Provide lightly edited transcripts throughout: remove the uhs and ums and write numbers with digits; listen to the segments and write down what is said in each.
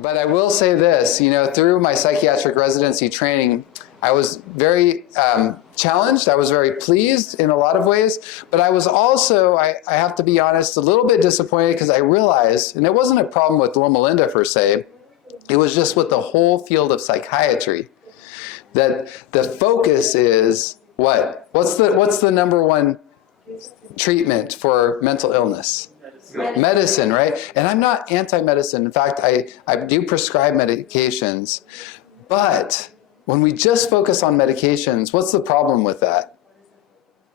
But I will say this, through my psychiatric residency training, I was very challenged. I was very pleased in a lot of ways. But I was also, I have to be honest, a little bit disappointed because I realized, and it wasn't a problem with Loma Linda per se, it was just with the whole field of psychiatry, that the focus is what? What's the number one treatment for mental illness? Medicine, right? And I'm not anti-medicine. In fact, I do prescribe medications. But when we just focus on medications, what's the problem with that?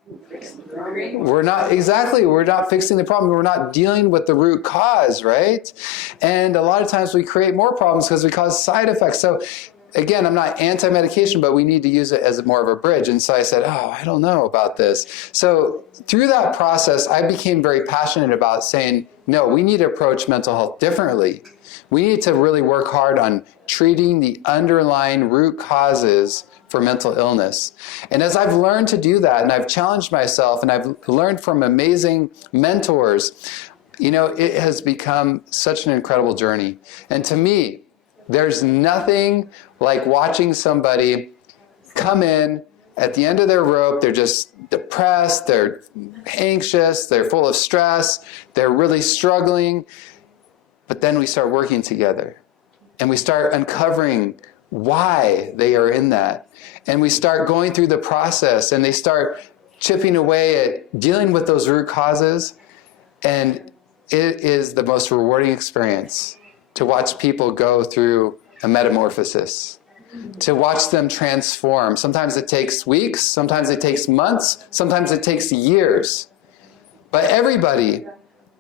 We're not fixing the problem. We're not dealing with the root cause, right? And a lot of times we create more problems because we cause side effects. So again, I'm not anti-medication, but we need to use it as more of a bridge. And so I said, I don't know about this. So through that process, I became very passionate about saying, no, we need to approach mental health differently. We need to really work hard on treating the underlying root causes for mental illness. And as I've learned to do that, and I've challenged myself, and I've learned from amazing mentors, it has become such an incredible journey. And to me, there's nothing like watching somebody come in at the end of their rope. They're just depressed, they're anxious, they're full of stress, they're really struggling. But then we start working together and we start uncovering why they are in that. And we start going through the process and they start chipping away at dealing with those root causes. And it is the most rewarding experience to watch people go through a metamorphosis, to watch them transform. Sometimes it takes weeks, sometimes it takes months, sometimes it takes years. But everybody,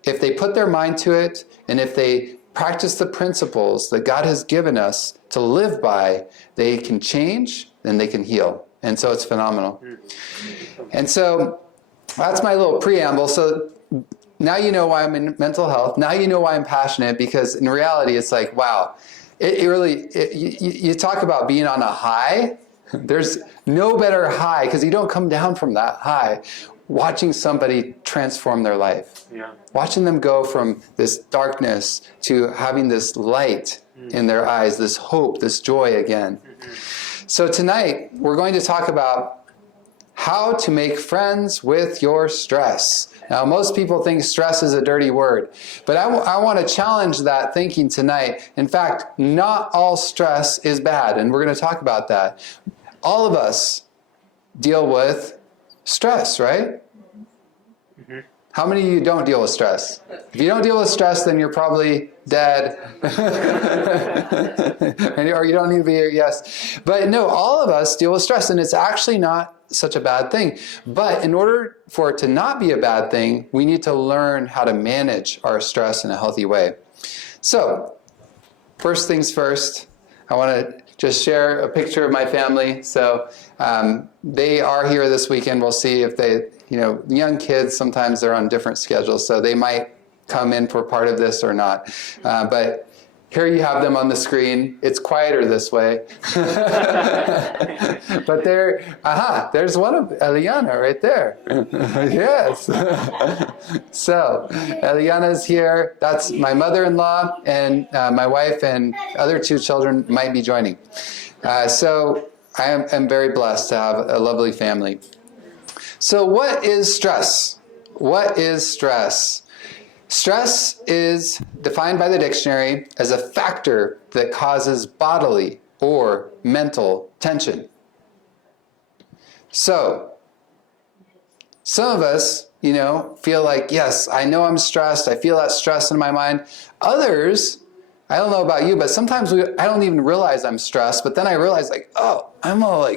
if they put their mind to it, and if they practice the principles that God has given us to live by, they can change and they can heal. And so it's phenomenal. And so that's my little preamble. So now you know why I'm in mental health. Now you know why I'm passionate, because in reality, it's like, wow, you talk about being on a high. There's no better high, because you don't come down from that high. Watching somebody transform their life. Yeah. Watching them go from this darkness to having this light in their eyes, this hope, this joy again. So tonight, we're going to talk about how to make friends with your stress. Now, most people think stress is a dirty word, but I want to challenge that thinking tonight. In fact, not all stress is bad, and we're going to talk about that. All of us deal with stress, right? Mm-hmm. How many of you don't deal with stress? If you don't deal with stress, then you're probably dead. Or you don't need to be here, yes. But no, all of us deal with stress, and it's actually not such a bad thing. But in order for it to not be a bad thing, we need to learn how to manage our stress in a healthy way. So, first things first, I want to just share a picture of my family. So they are here this weekend. We'll see if they, young kids, sometimes they're on different schedules, so they might come in for part of this or not. But here you have them on the screen. It's quieter this way. But there's one of Eliana right there. Yes. So Eliana's here. That's my mother-in-law, and my wife and other two children might be joining. So I am very blessed to have a lovely family. So what is stress? What is stress? Stress is defined by the dictionary as a factor that causes bodily or mental tension. So, some of us, feel like, yes, I know I'm stressed. I feel that stress in my mind. Others, I don't know about you, but sometimes I don't even realize I'm stressed. But then I realize, I'm all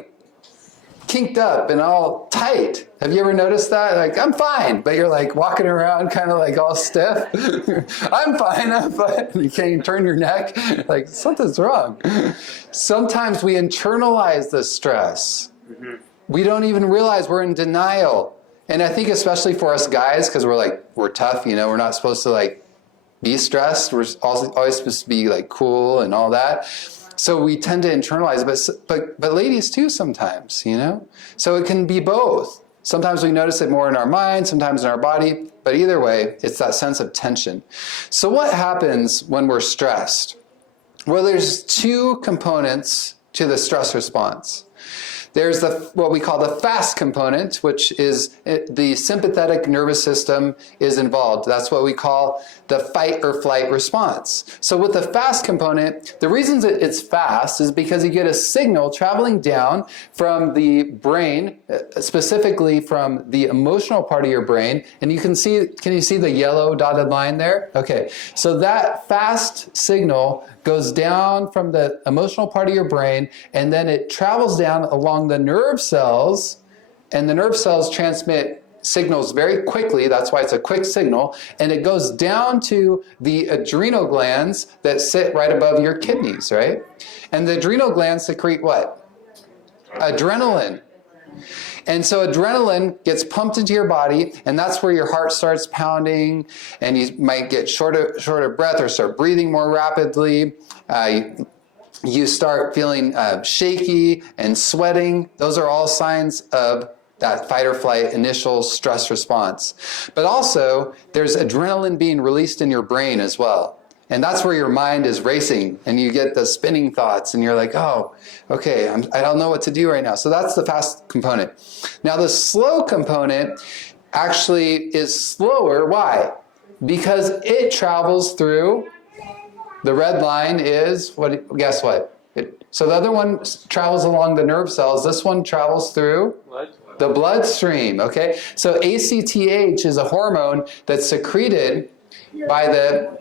kinked up and all tight. Have you ever noticed that? I'm fine, but you're walking around kind of all stiff. I'm fine. You can't even turn your neck. Something's wrong. Sometimes we internalize the stress. Mm-hmm. We don't even realize we're in denial. And I think especially for us guys, because we're tough, we're not supposed to be stressed. We're always supposed to be cool and all that. So we tend to internalize, but ladies too sometimes, So it can be both. Sometimes we notice it more in our mind, sometimes in our body, but either way, it's that sense of tension. So what happens when we're stressed? Well, there's two components to the stress response. There's what we call the fast component, which is the sympathetic nervous system is involved. That's what we call the fight or flight response. So with the fast component, the reason that it's fast is because you get a signal traveling down from the brain, specifically from the emotional part of your brain. And you can you see the yellow dotted line there? Okay, so that fast signal goes down from the emotional part of your brain, and then it travels down along the nerve cells, and the nerve cells transmit signals very quickly. That's why it's a quick signal, and it goes down to the adrenal glands that sit right above your kidneys, right? And the adrenal glands secrete what? Adrenaline. And so adrenaline gets pumped into your body, and that's where your heart starts pounding, and you might get short of breath or start breathing more rapidly. You start feeling shaky and sweating. Those are all signs of that fight or flight initial stress response. But also, there's adrenaline being released in your brain as well. And that's where your mind is racing, and you get the spinning thoughts, and you're like, oh, okay, I don't know what to do right now. So that's the fast component. Now the slow component actually is slower. Why? Because it travels through, the red line is, guess what? So the other one travels along the nerve cells. This one travels through the bloodstream, okay? So ACTH is a hormone that's secreted by the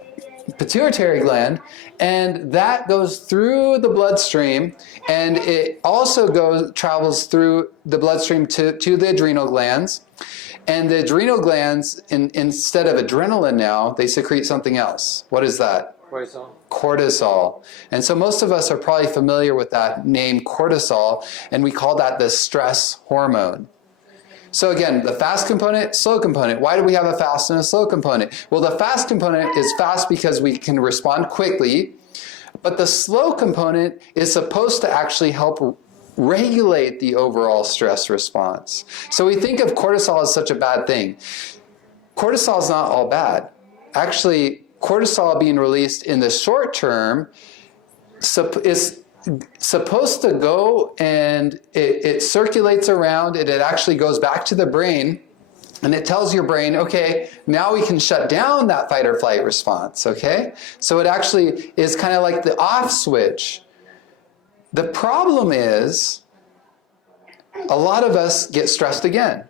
pituitary gland, and that goes through the bloodstream, and it also travels through the bloodstream to the adrenal glands. And the adrenal glands, instead of adrenaline now, they secrete something else. What is that? Cortisol. And so most of us are probably familiar with that name, cortisol, and we call that the stress hormone. So again, the fast component, slow component. Why do we have a fast and a slow component? Well, the fast component is fast because we can respond quickly, but the slow component is supposed to actually help regulate the overall stress response. So we think of cortisol as such a bad thing. Cortisol is not all bad. Actually, cortisol being released in the short term is supposed to go, and it circulates around, and it actually goes back to the brain, and it tells your brain, okay, now we can shut down that fight or flight response, okay? So it actually is kind of like the off switch. The problem is, a lot of us get stressed again.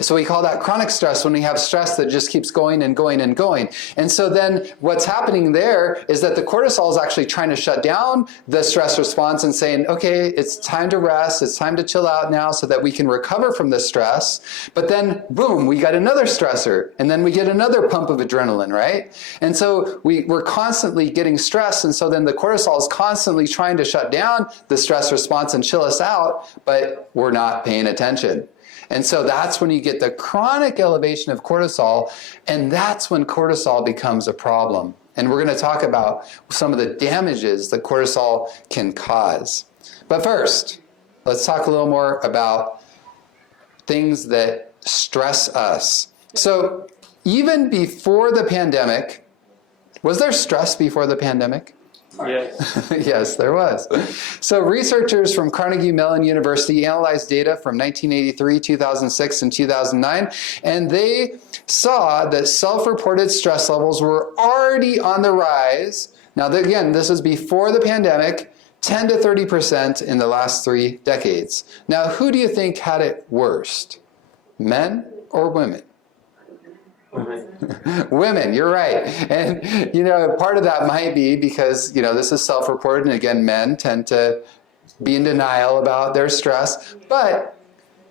So we call that chronic stress, when we have stress that just keeps going and going and going. And so then what's happening there is that the cortisol is actually trying to shut down the stress response and saying, okay, it's time to rest, it's time to chill out now so that we can recover from the stress. But then, boom, we got another stressor, and then we get another pump of adrenaline, right? And so we're constantly getting stressed, and so then the cortisol is constantly trying to shut down the stress response and chill us out, but we're not paying attention. And so that's when you get the chronic elevation of cortisol, and that's when cortisol becomes a problem. And we're going to talk about some of the damages that cortisol can cause. But first, let's talk a little more about things that stress us. So even before the pandemic, was there stress before the pandemic? Yes. Yes, there was. So researchers from Carnegie Mellon University analyzed data from 1983, 2006, and 2009, and they saw that self-reported stress levels were already on the rise. Now, again, this is before the pandemic, 10 to 30% in the last 3 decades. Now, who do you think had it worst? Men or women? Women, you're right. And, part of that might be because, this is self-reported, and again, men tend to be in denial about their stress. But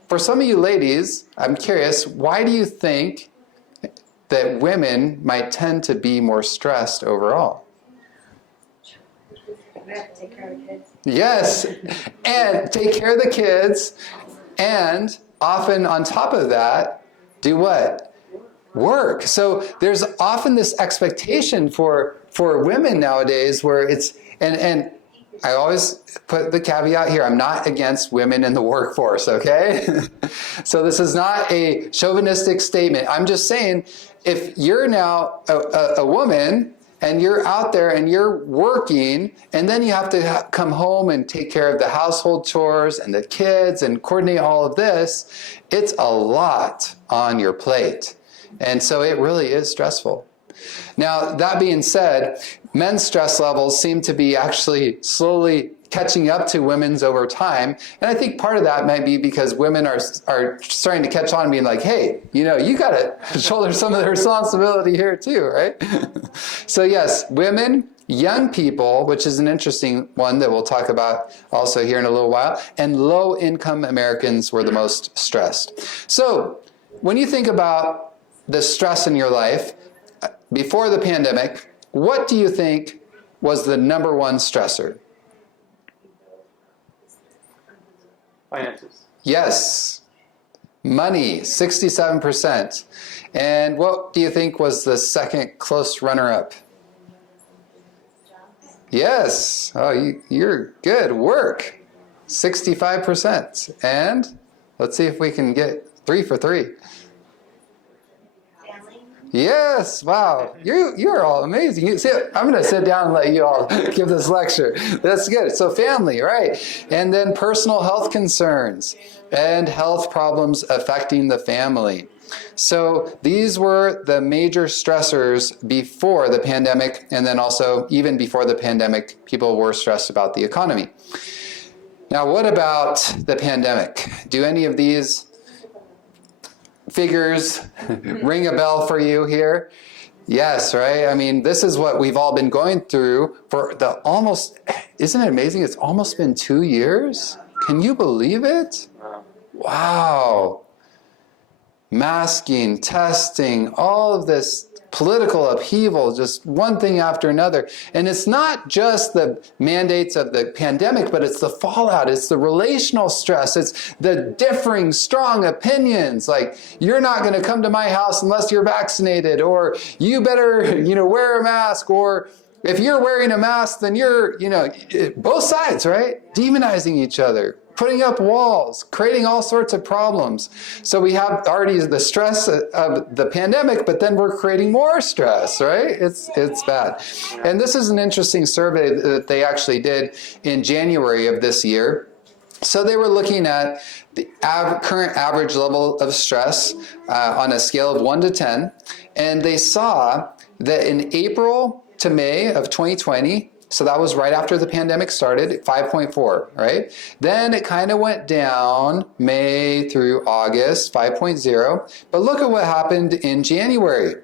for some of you ladies, I'm curious, why do you think that women might tend to be more stressed overall? We have to take care of the kids. Yes, and take care of the kids, and often on top of that, do what? Work. So there's often this expectation for women nowadays where it's, and I always put the caveat here, I'm not against women in the workforce, okay? So this is not a chauvinistic statement. I'm just saying, if you're now a woman and you're out there and you're working, and then you have to come home and take care of the household chores and the kids and coordinate all of this, it's a lot on your plate. And so it really is stressful. Now, that being said, men's stress levels seem to be actually slowly catching up to women's over time. And I think part of that might be because women are starting to catch on, being like, hey, you got to shoulder some of the responsibility here too, right? So yes, women, young people, which is an interesting one that we'll talk about also here in a little while, and low-income Americans were the most stressed. So when you think about the stress in your life, before the pandemic, what do you think was the number one stressor? Finances. Yes. Money, 67%. And what do you think was the second close runner-up? Yes. Oh, you're good. Work, 65%. And let's see if we can get 3 for 3. Yes, wow, you're all amazing. I'm going to sit down and let you all give this lecture. That's good. So family, right? And then personal health concerns and health problems affecting the family. So these were the major stressors before the pandemic, and then also even before the pandemic, people were stressed about the economy. Now, what about the pandemic? Do any of these figures ring a bell for you here? Yes, right? I mean, this is what we've all been going through for isn't it amazing? It's almost been 2 years. Can you believe it? Wow. Masking, testing, all of this political upheaval, just one thing after another. And it's not just the mandates of the pandemic, but it's the fallout, it's the relational stress, it's the differing strong opinions, like you're not going to come to my house unless you're vaccinated, or you better, wear a mask, or if you're wearing a mask, then you're, both sides, right? Demonizing each other, putting up walls, creating all sorts of problems. So we have already the stress of the pandemic, but then we're creating more stress, right? It's bad. And this is an interesting survey that they actually did in January of this year. So they were looking at the current average level of stress on a scale of 1 to 10, and they saw that in April to May of 2020, so that was right after the pandemic started, 5.4, right? Then it kind of went down May through August, 5.0. But look at what happened in January.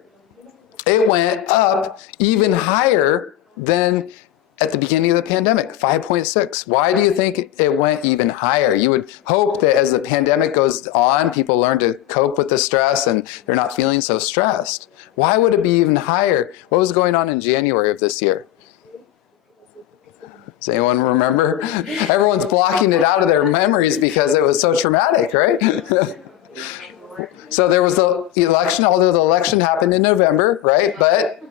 It went up even higher than at the beginning of the pandemic, 5.6. Why do you think it went even higher? You would hope that as the pandemic goes on, people learn to cope with the stress and they're not feeling so stressed. Why would it be even higher? What was going on in January of this year? Does anyone remember? Everyone's blocking it out of their memories because it was so traumatic, right? So there was the election, although the election happened in November, right? But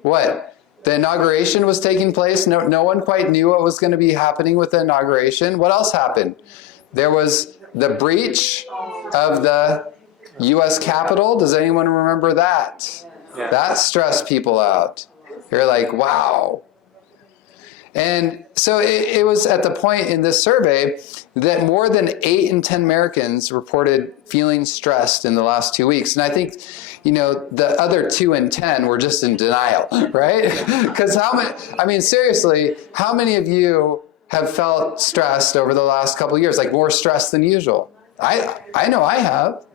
what? The inauguration was taking place. No one quite knew what was going to be happening with the inauguration. What else happened? There was the breach of the U.S. Capitol. Does anyone remember that? Yeah. That stressed people out. You're like, wow. And so it was at the point in this survey that more than 8 in 10 Americans reported feeling stressed in the last 2 weeks. And I think, the other 2 in 10 were just in denial, right? Because seriously, how many of you have felt stressed over the last couple of years, like more stressed than usual? I know I have.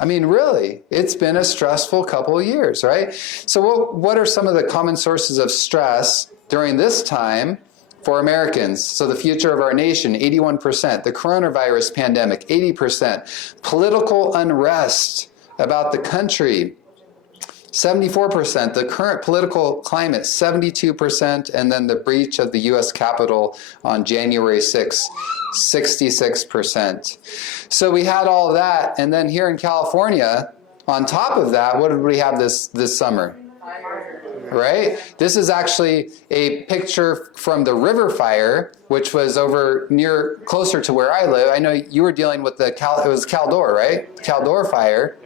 Really, it's been a stressful couple of years, right? So what are some of the common sources of stress during this time for Americans? So the future of our nation, 81%. The coronavirus pandemic, 80%. Political unrest about the country, 74%. The current political climate, 72%. And then the breach of the U.S. Capitol on January 6th, 66%. So we had all of that. And then here in California, on top of that, what did we have this summer? Right? This is actually a picture from the river fire, which was over closer to where I live. I know you were dealing with it was Caldor, right? Caldor fire.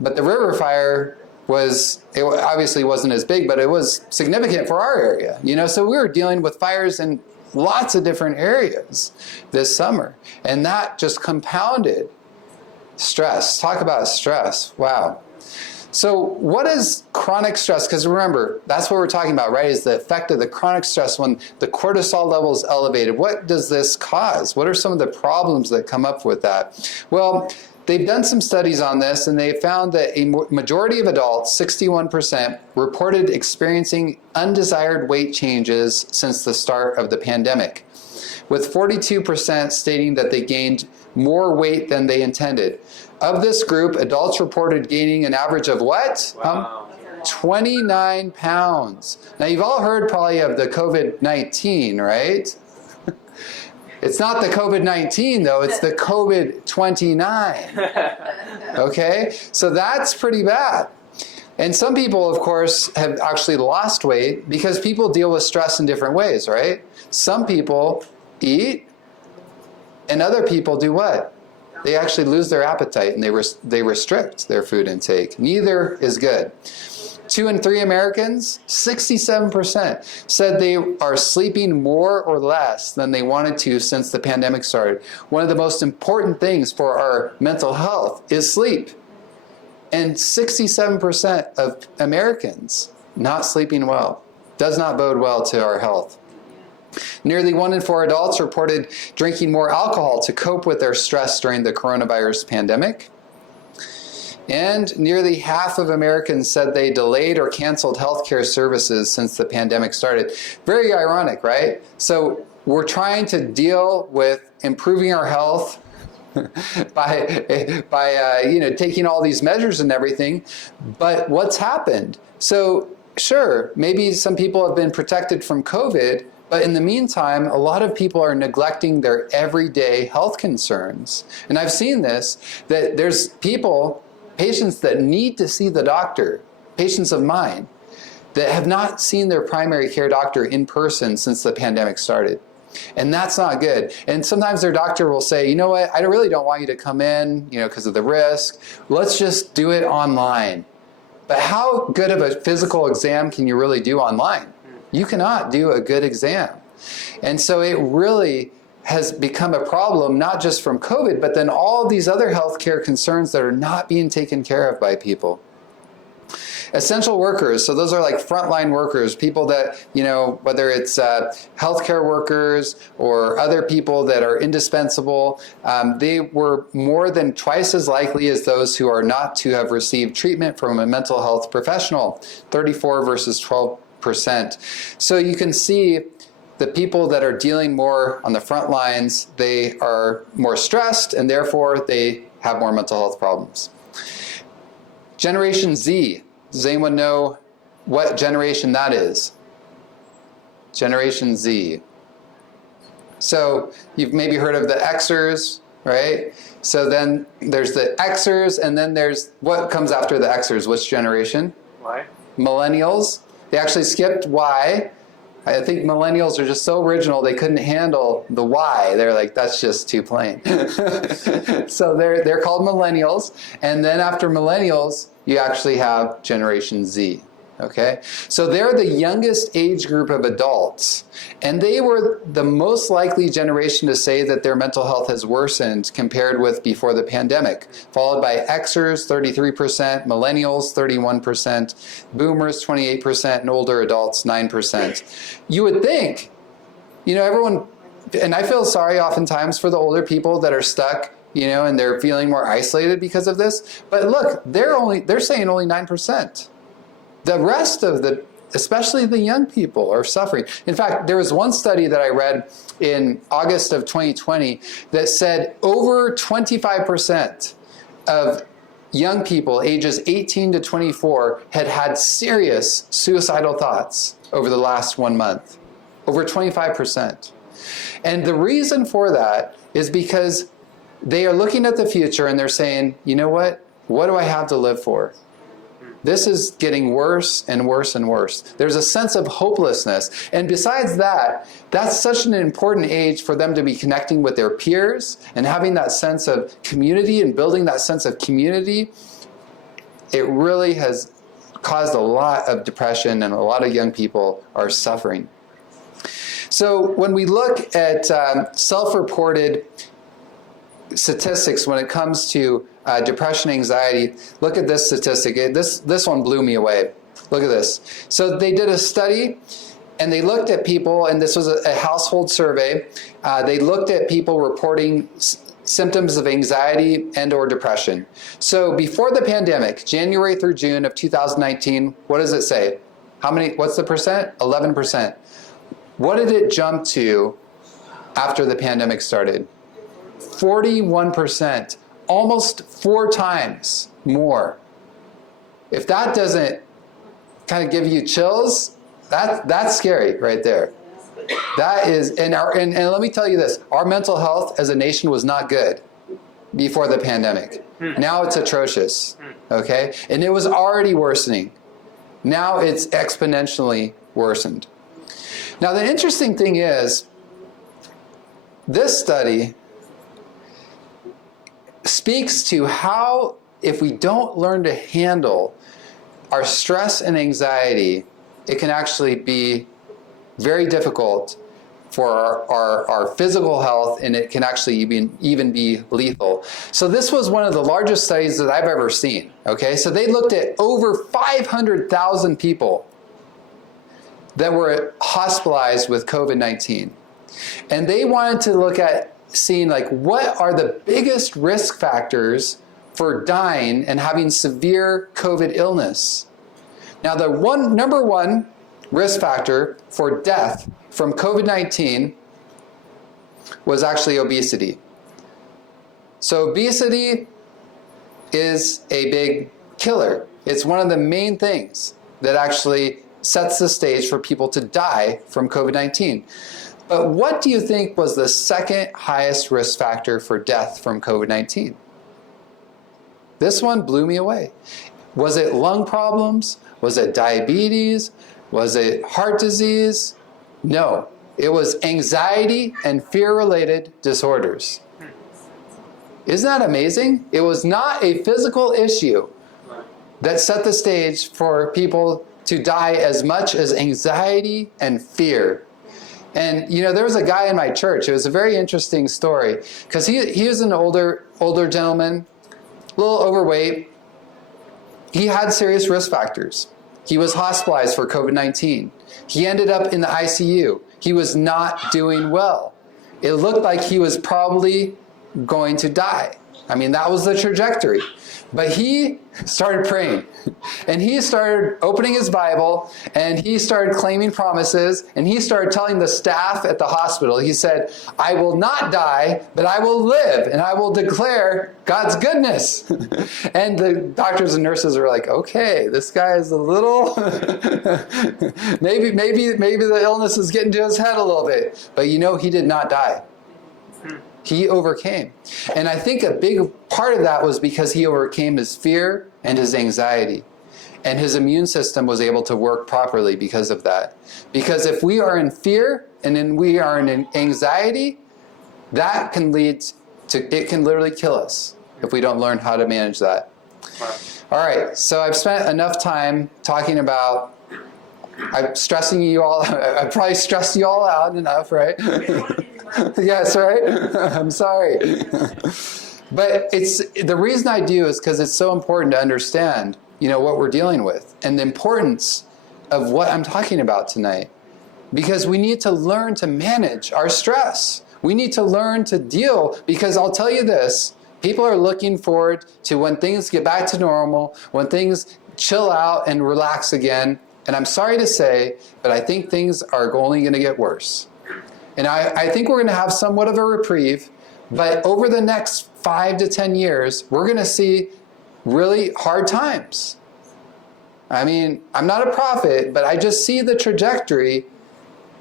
But the river fire it obviously wasn't as big, but it was significant for our area. So we were dealing with fires in lots of different areas this summer, and that just compounded stress. Talk about stress. Wow. So what is chronic stress? Because remember, that's what we're talking about, right? Is the effect of the chronic stress when the cortisol level is elevated. What does this cause? What are some of the problems that come up with that? Well, they've done some studies on this, and they found that a majority of adults, 61%, reported experiencing undesired weight changes since the start of the pandemic, with 42% stating that they gained more weight than they intended. Of this group, adults reported gaining an average of what? Wow. 29 pounds. Now, you've all heard probably of the COVID-19, right? It's not the COVID-19, though. It's the COVID-29. Okay? So that's pretty bad. And some people, of course, have actually lost weight because people deal with stress in different ways, right? Some people eat, and other people do what? They actually lose their appetite and they restrict their food intake. Neither is good. 2 in 3 Americans, 67%, said they are sleeping more or less than they wanted to since the pandemic started. One of the most important things for our mental health is sleep. And 67% of Americans not sleeping well does not bode well to our health. Nearly 1 in 4 adults reported drinking more alcohol to cope with their stress during the coronavirus pandemic. And nearly half of Americans said they delayed or canceled healthcare services since the pandemic started. Very ironic, right? So we're trying to deal with improving our health by taking all these measures and everything. But what's happened? So sure, maybe some people have been protected from COVID, but in the meantime, a lot of people are neglecting their everyday health concerns. And I've seen this, that there's patients that need to see the doctor, patients of mine, that have not seen their primary care doctor in person since the pandemic started. And that's not good. And sometimes their doctor will say, you know what, I really don't want you to come in, because of the risk. Let's just do it online. But how good of a physical exam can you really do online? You cannot do a good exam. And so it really has become a problem, not just from COVID, but then all these other healthcare concerns that are not being taken care of by people. Essential workers, so those are like frontline workers, people that, whether it's healthcare workers or other people that are indispensable, they were more than twice as likely as those who are not to have received treatment from a mental health professional, 34 versus 12%. So you can see the people that are dealing more on the front lines, they are more stressed and therefore they have more mental health problems. Generation Z. Does anyone know what generation that is? Generation Z. So you've maybe heard of the Xers, right? So then there's the Xers, and then there's what comes after the Xers. Which generation? Y. Millennials. They actually skipped Y. I think millennials are just so original, they couldn't handle the Y. They're like, that's just too plain. So they're called millennials. And then after millennials, you actually have Generation Z. Okay? So they're the youngest age group of adults. And they were the most likely generation to say that their mental health has worsened compared with before the pandemic, followed by Xers, 33%, millennials, 31%, boomers, 28%, and older adults, 9%. You would think, everyone, and I feel sorry oftentimes for the older people that are stuck, and they're feeling more isolated because of this. But look, they're saying only 9%. The rest of especially the young people, are suffering. In fact, there was one study that I read in August of 2020 that said over 25% of young people ages 18 to 24 had serious suicidal thoughts over the last 1 month. Over 25%. And the reason for that is because they are looking at the future and they're saying, you know what? What do I have to live for? This is getting worse and worse and worse. There's a sense of hopelessness. And besides that, that's such an important age for them to be connecting with their peers and having that sense of community and building that sense of community. It really has caused a lot of depression, and a lot of young people are suffering. So when we look at self-reported statistics when it comes to depression, anxiety, look at this statistic. This one blew me away. Look at this. So they did a study, and they looked at people, and this was a household survey. They looked at people reporting symptoms of anxiety and or depression. So before the pandemic, January through June of 2019, what does it say? What's the percent? 11%. What did it jump to after the pandemic started? 41%, almost 4 times more. If that doesn't kind of give you chills, that's scary right there. That is, and let me tell you this, our mental health as a nation was not good before the pandemic. Now it's atrocious, okay? And it was already worsening. Now it's exponentially worsened. Now the interesting thing is, this study speaks to how, if we don't learn to handle our stress and anxiety, it can actually be very difficult for our physical health, and it can actually even be lethal. So this was one of the largest studies that I've ever seen, okay? So they looked at over 500,000 people that were hospitalized with COVID-19. And they wanted to look at seeing, like, what are the biggest risk factors for dying and having severe COVID illness. Now, the number one risk factor for death from COVID-19 was actually obesity. So obesity is a big killer. It's one of the main things that actually sets the stage for people to die from COVID-19. But what do you think was the second highest risk factor for death from COVID-19? This one blew me away. Was it lung problems? Was it diabetes? Was it heart disease? No, it was anxiety and fear-related disorders. Isn't that amazing? It was not a physical issue that set the stage for people to die as much as anxiety and fear. And you know, there was a guy in my church. It was a very interesting story because he was an older gentleman, a little overweight. He had serious risk factors. He was hospitalized for COVID-19. He ended up in the ICU. He was not doing well. It looked like he was probably going to die. I mean, that was the trajectory. But he started praying, and he started opening his Bible, and he started claiming promises, and he started telling the staff at the hospital, he said, I will not die, but I will live, and I will declare God's goodness. And the doctors and nurses are like, okay, this guy is a little, maybe the illness is getting to his head a little bit. But you know, he did not die. He overcame. And I think a big part of that was because he overcame his fear and his anxiety. And his immune system was able to work properly because of that. Because if we are in fear and then we are in anxiety, that can lead to, it can literally kill us if we don't learn how to manage that. Wow. All right, so I've spent enough time talking about, I'm stressing you all, I probably stressed you all out enough, right? Yes, right? I'm sorry. But the reason I do is because it's so important to understand, you know, what we're dealing with and the importance of what I'm talking about tonight. Because we need to learn to manage our stress. We need to learn to deal, because I'll tell you this, people are looking forward to when things get back to normal, when things chill out and relax again. And I'm sorry to say, but I think things are only going to get worse. And I think we're going to have somewhat of a reprieve, but over the next 5 to 10 years, we're going to see really hard times. I mean, I'm not a prophet, but I just see the trajectory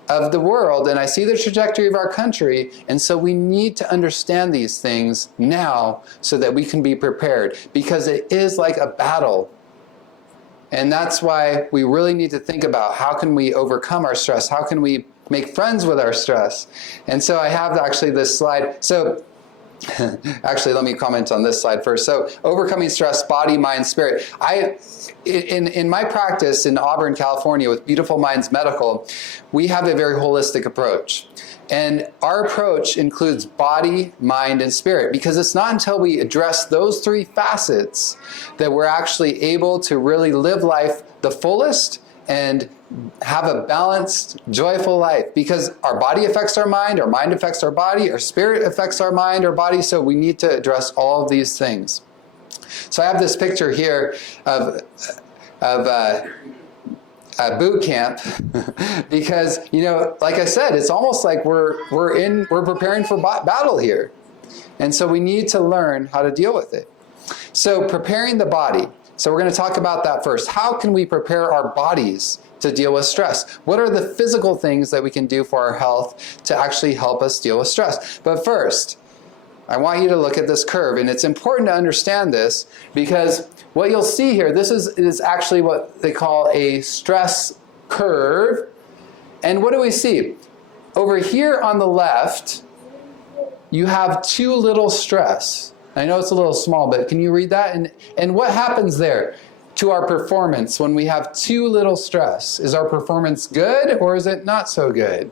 of the world, and I see the trajectory of our country, and so we need to understand these things now so that we can be prepared, because it is like a battle. And that's why we really need to think about how can we overcome our stress, how can we make friends with our stress. And so I have actually this slide. So Actually, let me comment on this slide first. So, overcoming stress, body, mind, spirit. In my practice in Auburn, California, with Beautiful Minds Medical, we have a very holistic approach. And our approach includes body, mind, and spirit, because it's not until we address those three facets that we're actually able to really live life the fullest and have a balanced, joyful life, because our body affects our mind affects our body, our spirit affects our mind, our body, so we need to address all of these things. So I have this picture here of a boot camp, because, you know, like I said, it's almost like we're preparing for battle here. And so we need to learn how to deal with it. So preparing the body. So we're going to talk about that first. How can we prepare our bodies to deal with stress? What are the physical things that we can do for our health to actually help us deal with stress? But first, I want you to look at this curve, and it's important to understand this, because what you'll see here, this is actually what they call a stress curve. And what do we see? Over here on the left, you have too little stress. I know it's a little small, but can you read that? And what happens there to our performance when we have too little stress? Is our performance good, or is it not so good?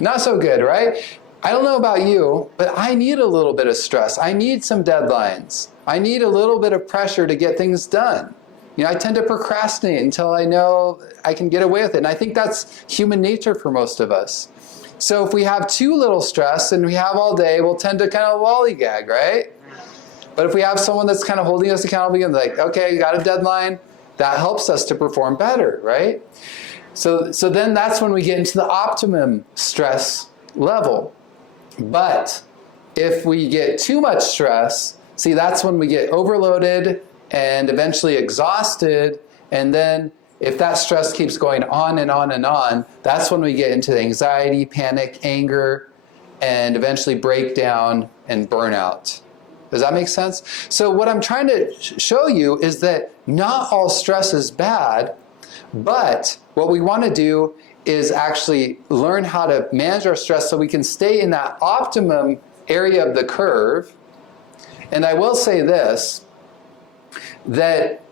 Not so good, right? I don't know about you, but I need a little bit of stress. I need some deadlines. I need a little bit of pressure to get things done. You know, I tend to procrastinate until I know I can get away with it. And I think that's human nature for most of us. So if we have too little stress and we have all day, we'll tend to kind of lollygag, right? But if we have someone that's kind of holding us accountable and like, okay, you got a deadline, that helps us to perform better, right? So then that's when we get into the optimum stress level. But if we get too much stress, see, that's when we get overloaded and eventually exhausted. And then if that stress keeps going on and on and on, that's when we get into anxiety, panic, anger, and eventually breakdown and burnout. Does that make sense? So what I'm trying to show you is that not all stress is bad, but what we want to do is actually learn how to manage our stress so we can stay in that optimum area of the curve. And I will say this, that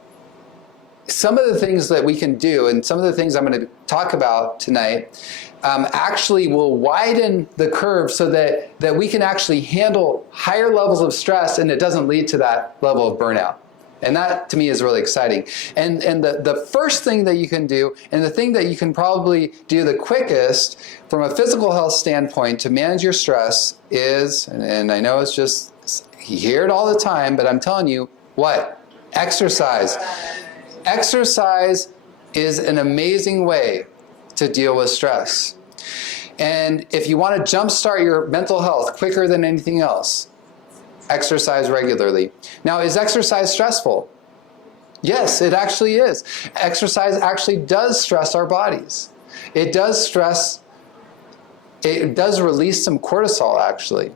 some of the things that we can do, and some of the things I'm going to talk about tonight, actually will widen the curve so that we can actually handle higher levels of stress and it doesn't lead to that level of burnout. And that, to me, is really exciting. And the first thing that you can do, and the thing that you can probably do the quickest from a physical health standpoint to manage your stress is, and I know it's just, you hear it all the time, but I'm telling you, what? Exercise. Exercise is an amazing way to deal with stress. And if you want to jumpstart your mental health quicker than anything else, exercise regularly. Now, is exercise stressful? Yes, it actually is. Exercise actually does stress our bodies. It does release some cortisol, actually.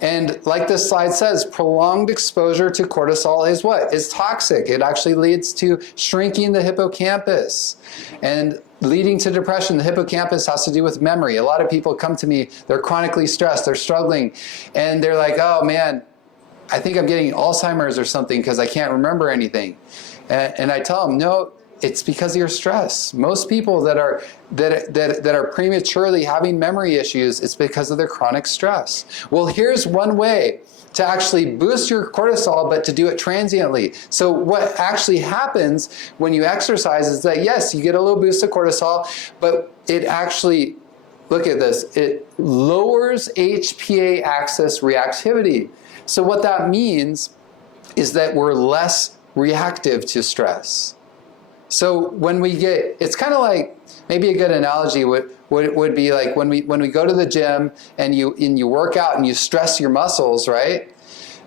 And like this slide says, prolonged exposure to cortisol is what? It's toxic. It actually leads to shrinking the hippocampus and leading to depression. The hippocampus has to do with memory. A lot of people come to me, they're chronically stressed, they're struggling, and they're like, oh man, I think I'm getting Alzheimer's or something because I can't remember anything. And I tell them, no, it's because of your stress. Most people that are prematurely having memory issues, it's because of their chronic stress. Well, here's one way to actually boost your cortisol, but to do it transiently. So what actually happens when you exercise is that, yes, you get a little boost of cortisol, but it actually, look at this, it lowers HPA axis reactivity. So what that means is that we're less reactive to stress. So when we get, it's kind of like, maybe a good analogy would be like when we go to the gym and you work out and you stress your muscles, right?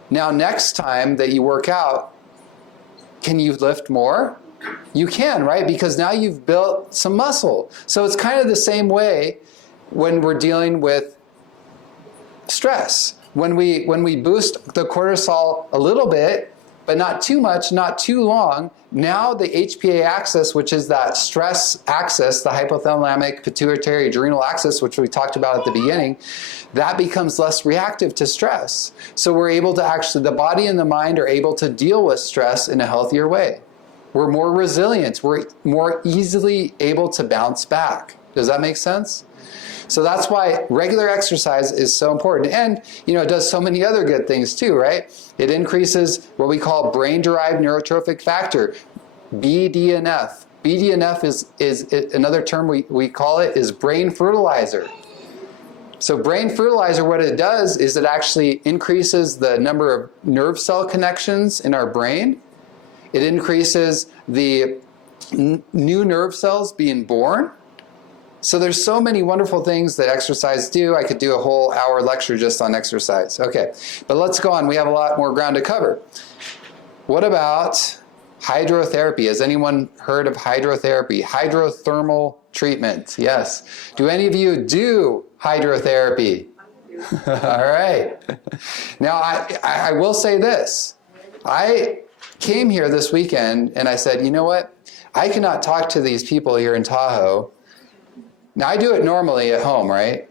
Now next time that you work out, can you lift more? You can, right? Because now you've built some muscle. So it's kind of the same way when we're dealing with stress. When we boost the cortisol a little bit, but not too much, not too long. Now the HPA axis, which is that stress axis, the hypothalamic pituitary adrenal axis, which we talked about at the beginning, that becomes less reactive to stress. So we're able to actually, the body and the mind are able to deal with stress in a healthier way. We're more resilient. We're more easily able to bounce back. Does that make sense? So that's why regular exercise is so important. And, it does so many other good things too, right? It increases what we call brain-derived neurotrophic factor, BDNF. BDNF is another term we call it is brain fertilizer. So brain fertilizer, what it does is it actually increases the number of nerve cell connections in our brain. It increases the new nerve cells being born. So there's so many wonderful things that exercise do. I could do a whole hour lecture just on exercise. Okay, but let's go on. We have a lot more ground to cover. What about hydrotherapy? Has anyone heard of hydrotherapy? Hydrothermal treatment, yes. Do any of you do hydrotherapy? All right. Now, I will say this. I came here this weekend and I said, you know what? I cannot talk to these people here in Tahoe. Now, I do it normally at home, right?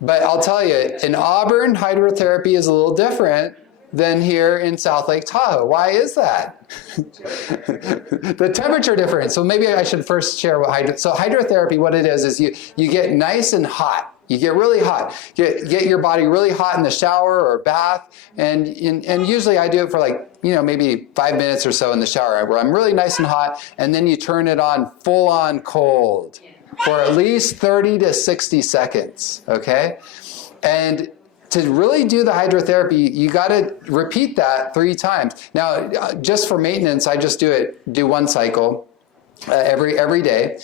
But I'll tell you, in Auburn, hydrotherapy is a little different than here in South Lake Tahoe. Why is that? The temperature difference. So maybe I should first share what hydrotherapy, what it is you get nice and hot. You get really hot. Get your body really hot in the shower or bath. And usually I do it for maybe 5 minutes or so in the shower where I'm really nice and hot. And then you turn it on full on cold for at least 30 to 60 seconds, okay? And to really do the hydrotherapy, you got to repeat that 3 times. Now, just for maintenance, I just do one cycle every day.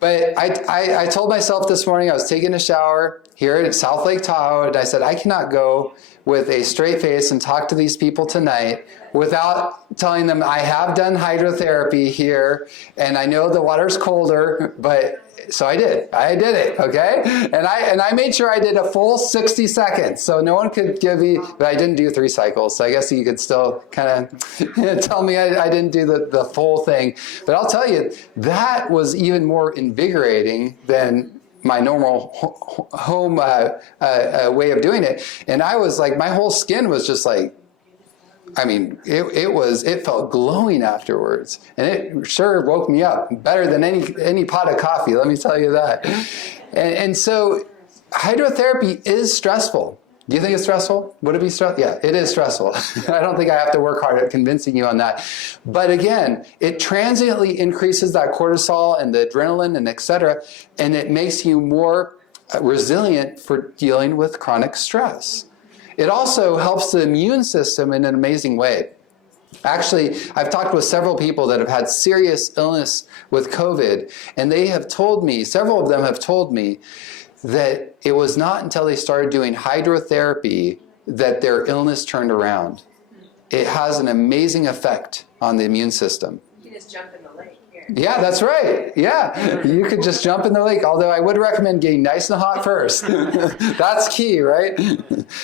But I told myself this morning, I was taking a shower here at South Lake Tahoe, and I said, I cannot go with a straight face and talk to these people tonight without telling them I have done hydrotherapy here, and I know the water's colder, but so I did it, okay? And I made sure I did a full 60 seconds, so no one could give me, but I didn't do 3 cycles, so I guess you could still kind of tell me I didn't do the full thing. But I'll tell you, that was even more invigorating than my normal home way of doing it. And I was like, my whole skin was just like, I mean, it felt glowing afterwards, and it sure woke me up better than any pot of coffee. Let me tell you that. And so, hydrotherapy is stressful. Do you think it's stressful? Would it be stressful? Yeah, it is stressful. I don't think I have to work hard at convincing you on that. But again, it transiently increases that cortisol and the adrenaline and et cetera, and it makes you more resilient for dealing with chronic stress. It also helps the immune system in an amazing way. Actually, I've talked with several people that have had serious illness with COVID, and they have told me, several of them have told me, that it was not until they started doing hydrotherapy that their illness turned around. It has an amazing effect on the immune system. You can just jump in the lake here. Yeah, that's right. Yeah, you could just jump in the lake, although I would recommend getting nice and hot first. That's key, right?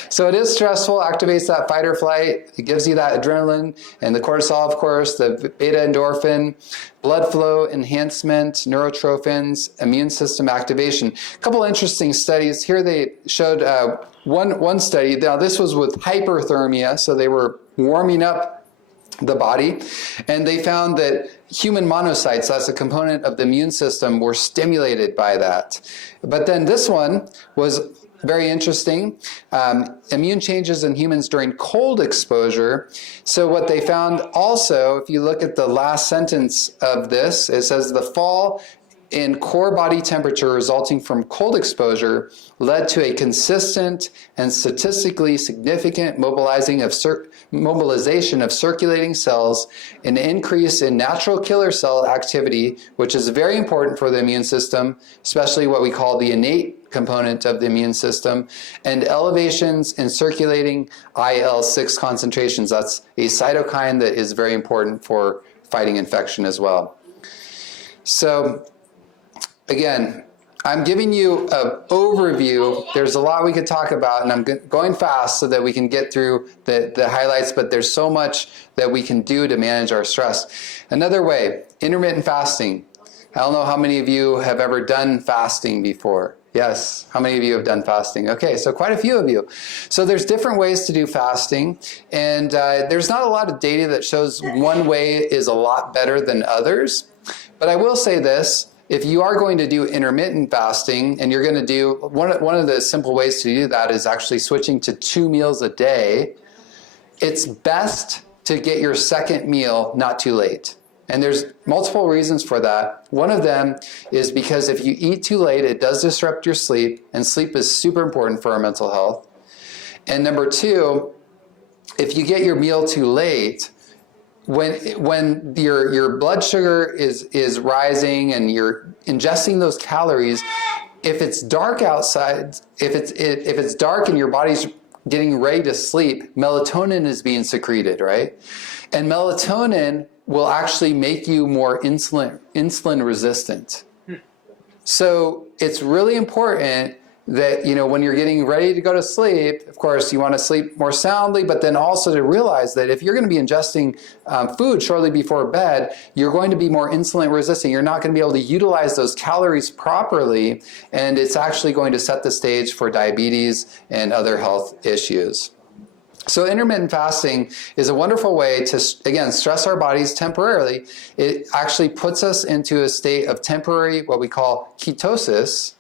So it is stressful, activates that fight or flight. It gives you that adrenaline and the cortisol, of course, the beta endorphin, blood flow enhancement, neurotrophins, immune system activation. A couple interesting studies. Here they showed one study. Now this was with hyperthermia, so they were warming up the body, and they found that human monocytes, that's a component of the immune system, were stimulated by that. But then this one was very interesting. Immune changes in humans during cold exposure. So what they found also, if you look at the last sentence of this, it says the fall in core body temperature resulting from cold exposure led to a consistent and statistically significant mobilization of circulating cells, an increase in natural killer cell activity, which is very important for the immune system, especially what we call the innate component of the immune system, and elevations in circulating IL-6 concentrations. That's a cytokine that is very important for fighting infection as well. So, again, I'm giving you an overview. There's a lot we could talk about, and I'm going fast so that we can get through the highlights, but there's so much that we can do to manage our stress. Another way, intermittent fasting. I don't know how many of you have ever done fasting before. Yes, how many of you have done fasting? Okay, so quite a few of you. So there's different ways to do fasting, and there's not a lot of data that shows one way is a lot better than others. But I will say this, if you are going to do intermittent fasting, and you're going to do, one of the simple ways to do that is actually switching to 2 meals a day. It's best to get your second meal not too late. And there's multiple reasons for that. One of them is because if you eat too late, it does disrupt your sleep, and sleep is super important for our mental health. And number two, if you get your meal too late, when your blood sugar is rising and you're ingesting those calories, if it's dark outside, if it's dark and your body's getting ready to sleep, melatonin is being secreted, right? And melatonin will actually make you more insulin resistant. So it's really important that, when you're getting ready to go to sleep, of course, you want to sleep more soundly, but then also to realize that if you're going to be ingesting food shortly before bed, you're going to be more insulin resistant. You're not going to be able to utilize those calories properly, and it's actually going to set the stage for diabetes and other health issues. So intermittent fasting is a wonderful way to, again, stress our bodies temporarily. It actually puts us into a state of temporary, what we call ketosis.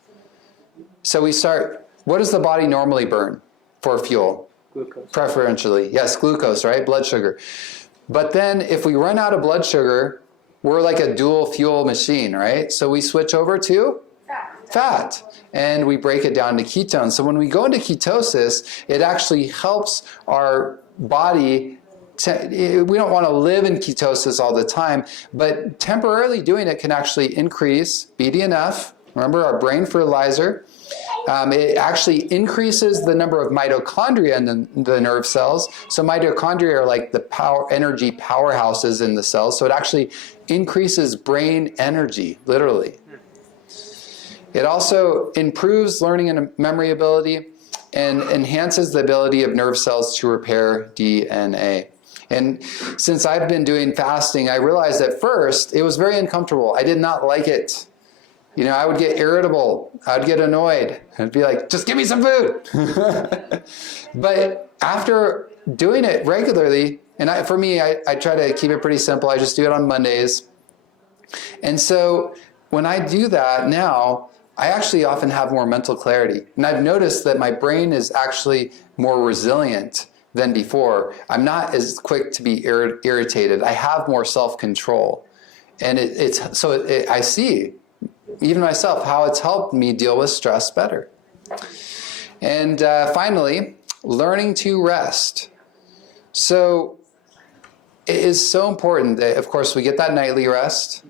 So what does the body normally burn for fuel? Glucose. Preferentially. Yes, glucose, right? Blood sugar. But then if we run out of blood sugar, we're like a dual fuel machine, right? So we switch over to fat, and we break it down to ketones. So when we go into ketosis, it actually helps our body. We don't want to live in ketosis all the time, but temporarily doing it can actually increase BDNF. Remember, our brain fertilizer. It actually increases the number of mitochondria in the nerve cells. So mitochondria are like the energy powerhouses in the cells. So it actually increases brain energy, literally. It also improves learning and memory ability and enhances the ability of nerve cells to repair DNA. And since I've been doing fasting, I realized at first it was very uncomfortable. I did not like it. I would get irritable. I would get annoyed. I'd be like, just give me some food. But after doing it regularly, and for me, I try to keep it pretty simple. I just do it on Mondays. And so when I do that now, I actually often have more mental clarity. And I've noticed that my brain is actually more resilient than before. I'm not as quick to be irritated. I have more self-control. And I see, even myself, how it's helped me deal with stress better. And finally, learning to rest. So it is so important that, of course, we get that nightly rest,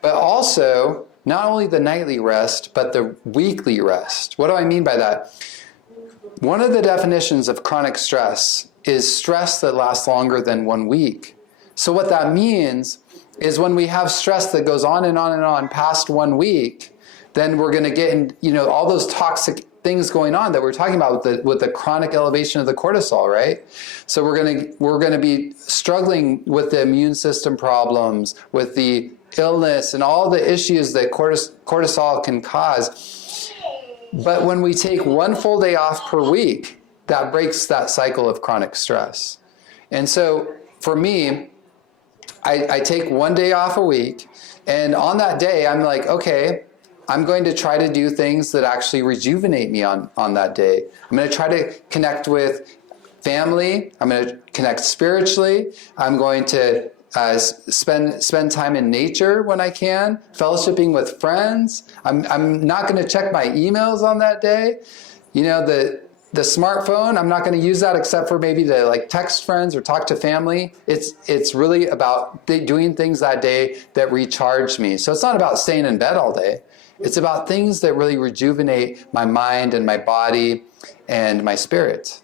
but also not only the nightly rest, but the weekly rest. What do I mean by that? One of the definitions of chronic stress is stress that lasts longer than 1 week. So what that means is when we have stress that goes on and on and on past 1 week, then we're going to get in, all those toxic things going on that we're talking about with the chronic elevation of the cortisol, right? So we're going to be struggling with the immune system problems, with the illness and all the issues that cortisol can cause. But when we take 1 full day off per week, that breaks that cycle of chronic stress. And so for me, I take 1 day off a week, and on that day, I'm like, okay, I'm going to try to do things that actually rejuvenate me on that day. I'm going to try to connect with family. I'm going to connect spiritually. I'm going to spend time in nature when I can, fellowshipping with friends. I'm not going to check my emails on that day. The smartphone, I'm not going to use that except for maybe to text friends or talk to family. It's really about doing things that day that recharge me. So it's not about staying in bed all day. It's about things that really rejuvenate my mind and my body and my spirit.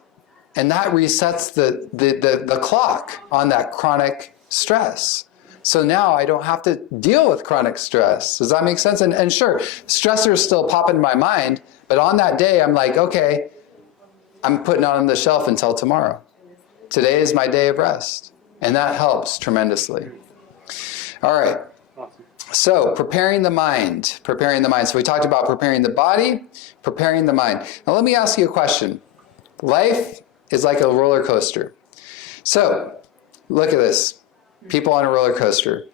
And that resets the clock on that chronic stress. So now I don't have to deal with chronic stress. Does that make sense? And sure, stressors still pop into my mind, but on that day, I'm like, okay, I'm putting it on the shelf until tomorrow. Today is my day of rest. And that helps tremendously. All right. Awesome. So preparing the mind. So we talked about preparing the body, preparing the mind. Now let me ask you a question. Life is like a roller coaster. So look at this. People on a roller coaster.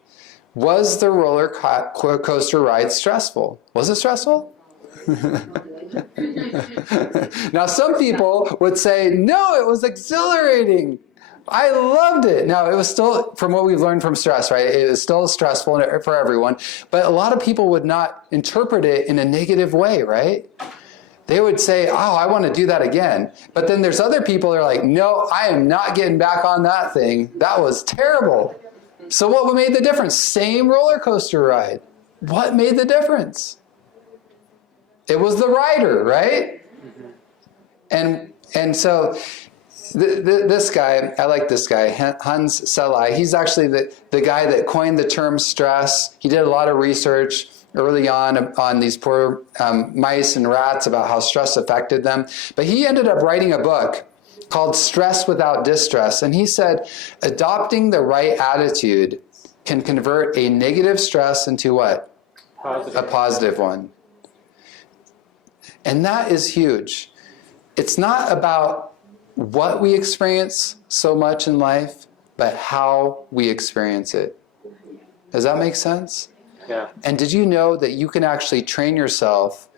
Was the roller coaster ride stressful? Was it stressful? Now, some people would say, no, it was exhilarating. I loved it. Now, it was still, from what we've learned from stress, right? It was still stressful for everyone. But a lot of people would not interpret it in a negative way, right? They would say, oh, I want to do that again. But then there's other people that are like, no, I am not getting back on that thing. That was terrible. So what made the difference? Same roller coaster ride. What made the difference? It was the rider, right? And so this guy, I like this guy, Hans Selye. He's actually the guy that coined the term stress. He did a lot of research early on these poor mice and rats about how stress affected them. But he ended up writing a book called Stress Without Distress. And he said, adopting the right attitude can convert a negative stress into what? Positive. A positive one. And that is huge. It's not about what we experience so much in life, but how we experience it. Does that make sense? Yeah. And did you know that you can actually train yourself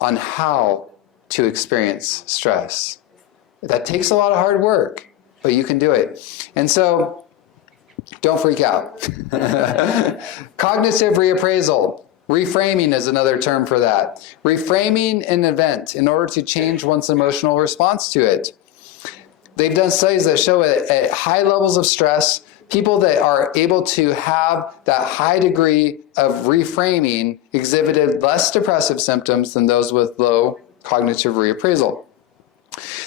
on how to experience stress? That takes a lot of hard work, but you can do it. And so, don't freak out. Cognitive reappraisal. Reframing is another term for that. Reframing an event in order to change one's emotional response to it. They've done studies that show at high levels of stress, people that are able to have that high degree of reframing exhibited less depressive symptoms than those with low cognitive reappraisal.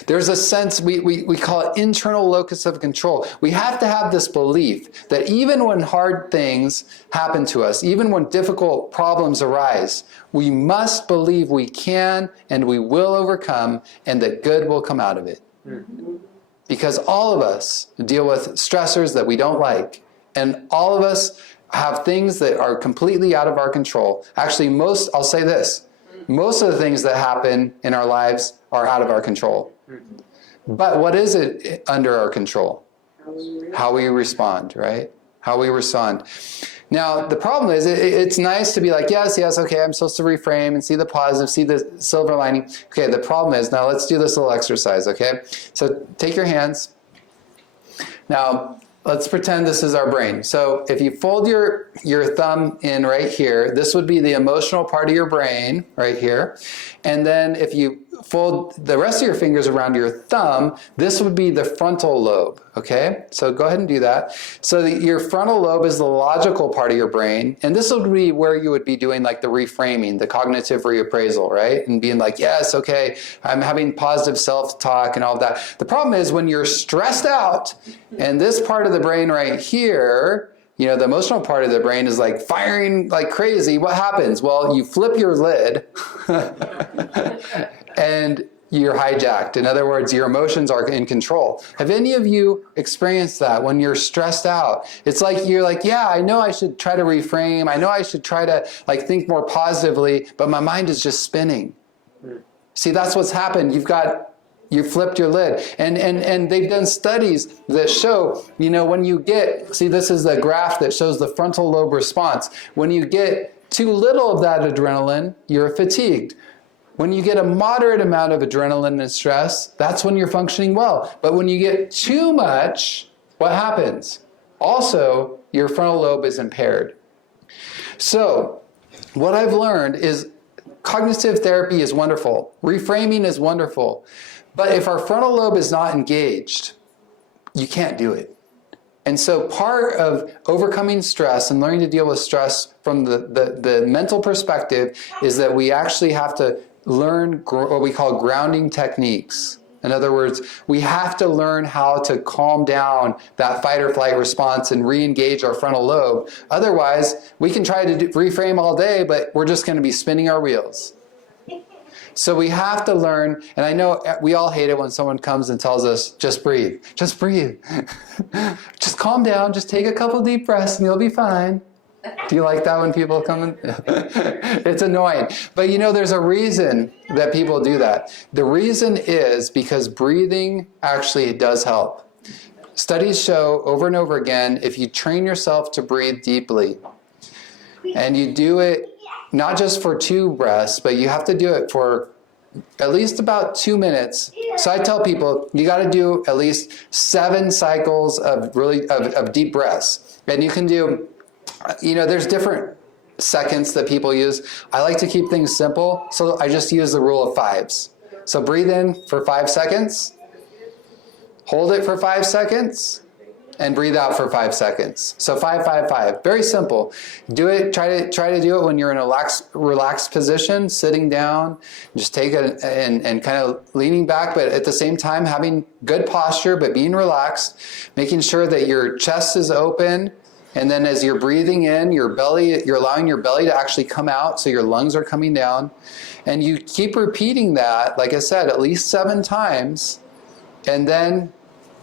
There's a sense, we call it internal locus of control. We have to have this belief that even when hard things happen to us, even when difficult problems arise, we must believe we can and we will overcome and that good will come out of it. Mm-hmm. Because all of us deal with stressors that we don't like. And all of us have things that are completely out of our control. Actually, I'll say this, most of the things that happen in our lives are out of our control. But what is it under our control? How we respond, right? How we respond. Now, the problem is, it's nice to be like, yes, okay, I'm supposed to reframe and see the positive, see the silver lining. Okay, the problem is, now let's do this little exercise, okay? So take your hands. Now, let's pretend this is our brain. So if you fold your thumb in right here, this would be the emotional part of your brain right here. And then if you fold the rest of your fingers around your thumb, this would be the frontal lobe, okay? So go ahead and do that. So your frontal lobe is the logical part of your brain, and this would be where you would be doing like the reframing, the cognitive reappraisal, right? And being like, yes, okay, I'm having positive self-talk and all of that. The problem is when you're stressed out, and this part of the brain right here, the emotional part of the brain is like firing like crazy. What happens? Well, you flip your lid and you're hijacked. In other words, your emotions are in control. Have any of you experienced that when you're stressed out? It's like you're like, yeah, I know I should try to reframe. I know I should try to like think more positively, but my mind is just spinning. See, that's what's happened. You flipped your lid. And they've done studies that show, when you get, see, this is the graph that shows the frontal lobe response. When you get too little of that adrenaline, you're fatigued. When you get a moderate amount of adrenaline and stress, that's when you're functioning well. But when you get too much, what happens? Also, your frontal lobe is impaired. So, what I've learned is cognitive therapy is wonderful. Reframing is wonderful. But if our frontal lobe is not engaged, you can't do it. And so part of overcoming stress and learning to deal with stress from the mental perspective is that we actually have to learn what we call grounding techniques. In other words, we have to learn how to calm down that fight or flight response and re-engage our frontal lobe. Otherwise, we can try to reframe all day, but we're just going to be spinning our wheels. So we have to learn, and I know we all hate it when someone comes and tells us, just breathe, just breathe. Just calm down, just take a couple deep breaths and you'll be fine. Do you like that when people come in? It's annoying. But you know, there's a reason that people do that. The reason is because breathing actually does help. Studies show over and over again, if you train yourself to breathe deeply, and you do it not just for 2 breaths, but you have to do it for at least about 2 minutes. So I tell people, you got to do at least 7 cycles of deep breaths. And you can do, you know, there's different seconds that people use. I like to keep things simple, so I just use the rule of 5s. So breathe in for 5 seconds, hold it for 5 seconds, and breathe out for 5 seconds. So 5, 5, 5. Very simple. Do it. Try to do it when you're in a relaxed position, sitting down. Just take it and kind of leaning back, but at the same time having good posture, but being relaxed, making sure that your chest is open. And then as you're breathing in, you're allowing your belly to actually come out, so your lungs are coming down. And you keep repeating that, like I said, at least 7 times. And then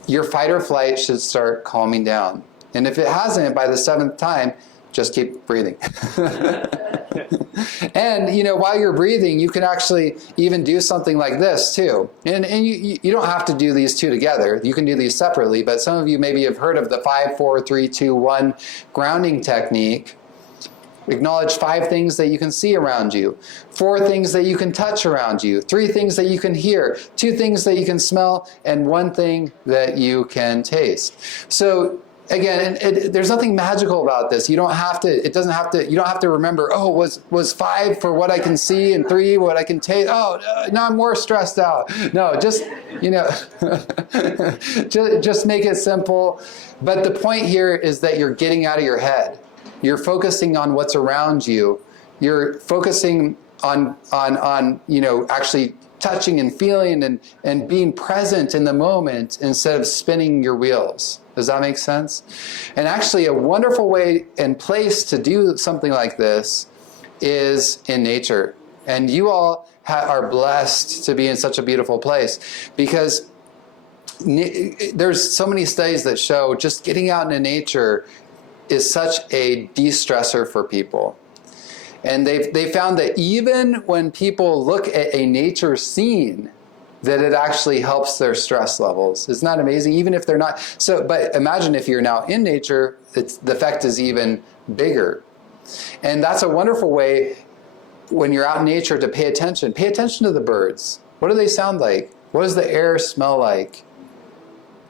your fight or flight should start calming down. And if it hasn't by the 7th time, just keep breathing. And you know, while you're breathing, you can actually even do something like this too. And you don't have to do these 2 together. You can do these separately, but some of you maybe have heard of the 5, 4, 3, 2, 1 grounding technique. Acknowledge 5 things that you can see around you, 4 things that you can touch around you, 3 things that you can hear, 2 things that you can smell, and 1 thing that you can taste. So again, there's nothing magical about this. You don't have to. You don't have to remember. Oh, was 5 for what I can see and 3 what I can taste. Oh, now I'm more stressed out. No, just just make it simple. But the point here is that you're getting out of your head. You're focusing on what's around you. You're focusing on actually touching and feeling and being present in the moment instead of spinning your wheels. Does that make sense? And actually a wonderful way and place to do something like this is in nature. And you all are blessed to be in such a beautiful place, because there's so many studies that show just getting out into nature is such a de-stressor for people. And they found that even when people look at a nature scene, that it actually helps their stress levels. Isn't that amazing? Even if they're not. So, but imagine if you're now in nature, the effect is even bigger. And that's a wonderful way when you're out in nature to pay attention. Pay attention to the birds. What do they sound like? What does the air smell like?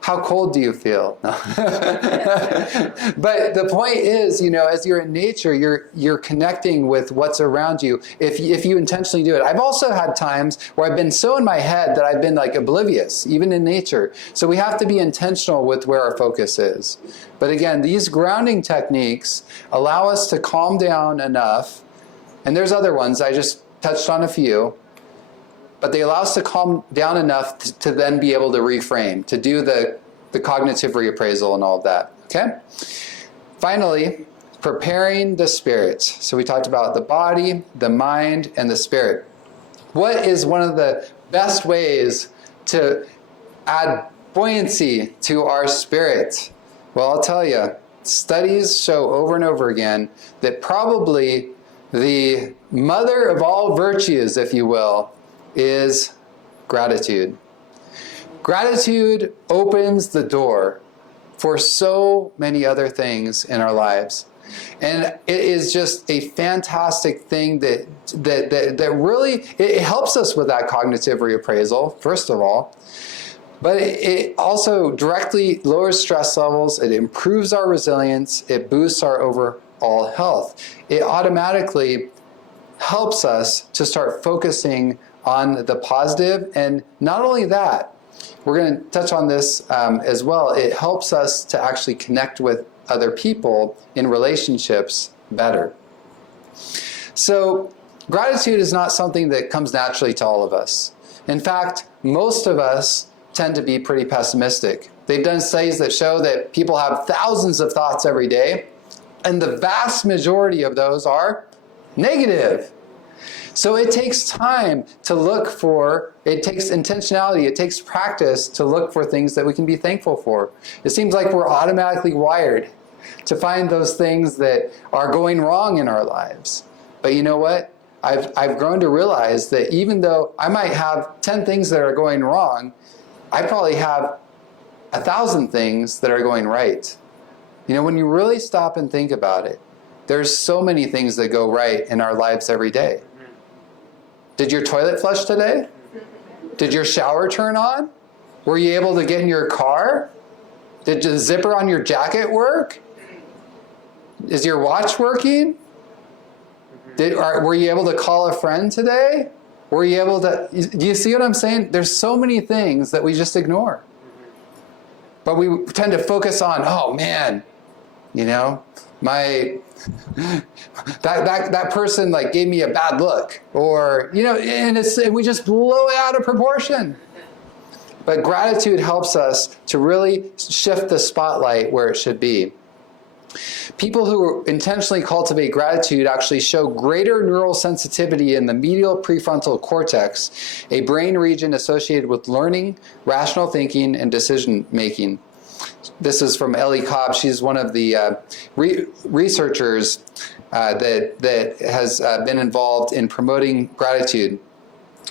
How cold do you feel? No. But the point is, as you're in nature, you're connecting with what's around you. If you intentionally do it. I've also had times where I've been so in my head that I've been like oblivious, even in nature. So we have to be intentional with where our focus is. But again, these grounding techniques allow us to calm down enough. And there's other ones. I just touched on a few. But they allow us to calm down enough to then be able to reframe, to do the cognitive reappraisal and all of that, okay? Finally, preparing the spirit. So we talked about the body, the mind, and the spirit. What is one of the best ways to add buoyancy to our spirit? Well, I'll tell you, studies show over and over again that probably the mother of all virtues, if you will, is gratitude. Gratitude opens the door for so many other things in our lives. And it is just a fantastic thing that really, it helps us with that cognitive reappraisal, first of all. But it also directly lowers stress levels, it improves our resilience, it boosts our overall health. It automatically helps us to start focusing on the positive. And not only that, we're going to touch on this as well. It helps us to actually connect with other people in relationships better. So Gratitude is not something that comes naturally to all of us. In fact, most of us tend to be pretty pessimistic. They've done studies that show that people have thousands of thoughts every day, and the vast majority of those are negative. So it takes time to look for, it takes intentionality, it takes practice to look for things that we can be thankful for. It seems like we're automatically wired to find those things that are going wrong in our lives. But you know what? I've grown to realize that even though I might have 10 things that are going wrong, I probably have 1,000 things that are going right. You know, when you really stop and think about it, there's so many things that go right in our lives every day. Did your toilet flush today? Did your shower turn on? Were you able to get in your car? Did the zipper on your jacket work? Is your watch working? Were you able to call a friend today? Were you able to, do you see what I'm saying? There's so many things that we just ignore. But we tend to focus on, oh man, you know, that person like gave me a bad look, or, you know, and we just blow it out of proportion. But gratitude helps us to really shift the spotlight where it should be. People who intentionally cultivate gratitude actually show greater neural sensitivity in the medial prefrontal cortex, a brain region associated with learning, rational thinking, and decision making. This is from Ellie Cobb. She's one of the researchers that has been involved in promoting gratitude.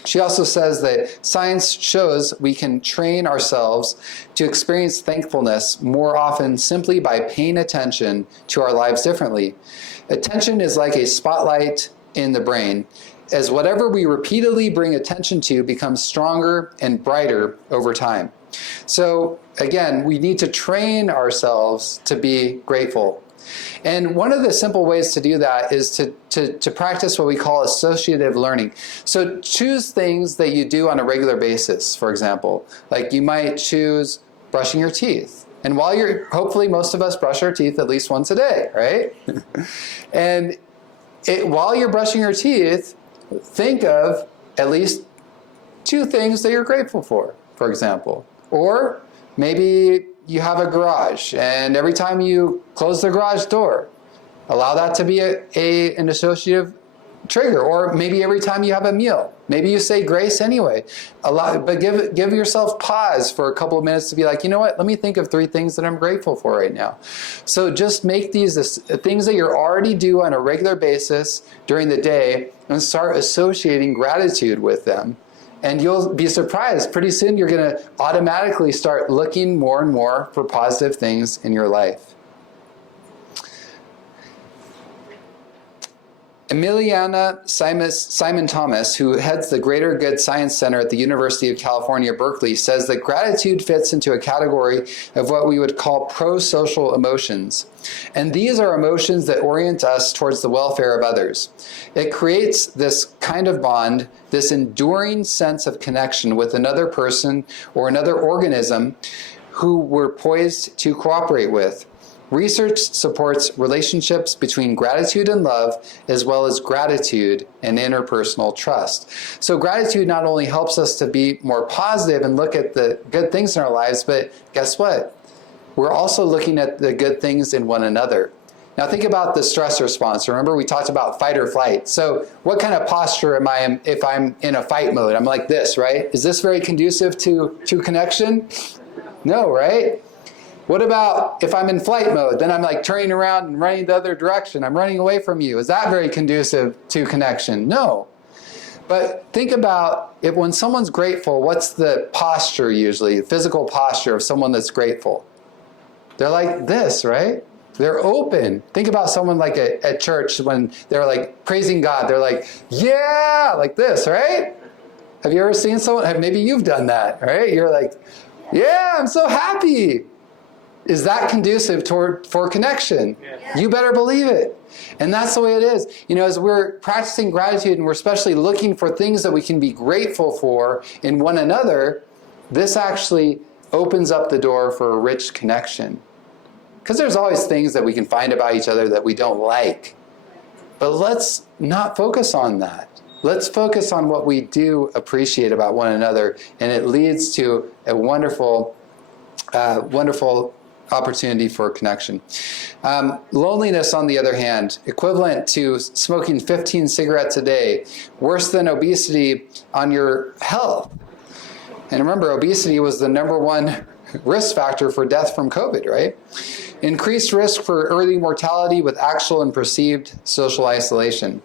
She also says that science shows we can train ourselves to experience thankfulness more often simply by paying attention to our lives differently. Attention is like a spotlight in the brain, as whatever we repeatedly bring attention to becomes stronger and brighter over time. So again, we need to train ourselves to be grateful. And one of the simple ways to do that is to practice what we call associative learning. So choose things that you do on a regular basis, for example. Like you might choose brushing your teeth. And hopefully most of us brush our teeth at least once a day, right? And while you're brushing your teeth, think of at least 2 things that you're grateful for example. Or maybe you have a garage, and every time you close the garage door, allow that to be an associative trigger. Or maybe every time you have a meal, maybe you say grace anyway. But give yourself pause for a couple of minutes to be like, you know what, let me think of 3 things that I'm grateful for right now. So just make these things that you already do on a regular basis during the day and start associating gratitude with them. And you'll be surprised. Pretty soon you're going to automatically start looking more and more for positive things in your life. Emiliana Simon Thomas, who heads the Greater Good Science Center at the University of California, Berkeley, says that gratitude fits into a category of what we would call pro-social emotions. And these are emotions that orient us towards the welfare of others. It creates this kind of bond, this enduring sense of connection with another person or another organism who we're poised to cooperate with. Research supports relationships between gratitude and love, as well as gratitude and interpersonal trust. So gratitude not only helps us to be more positive and look at the good things in our lives, but guess what? We're also looking at the good things in one another. Now think about the stress response. Remember we talked about fight or flight. So what kind of posture am I in if I'm in a fight mode? I'm like this, right? Is this very conducive to connection? No, right? What about if I'm in flight mode? Then I'm like turning around and running the other direction. I'm running away from you. Is that very conducive to connection? No. But think about when someone's grateful, what's the posture usually, the physical posture of someone that's grateful? They're like this, right? They're open. Think about someone like at church when they're like praising God. They're like, yeah, like this, right? Have you ever seen someone? Maybe you've done that, right? You're like, yeah, I'm so happy. Is that conducive for connection? Yeah. You better believe it. And that's the way it is. You know, as we're practicing gratitude and we're especially looking for things that we can be grateful for in one another, this actually opens up the door for a rich connection. Because there's always things that we can find about each other that we don't like. But let's not focus on that. Let's focus on what we do appreciate about one another, and it leads to a wonderful, wonderful opportunity for connection. Loneliness, on the other hand, equivalent to smoking 15 cigarettes a day, worse than obesity on your health. And remember, obesity was the number one risk factor for death from COVID, right? Increased risk for early mortality with actual and perceived social isolation.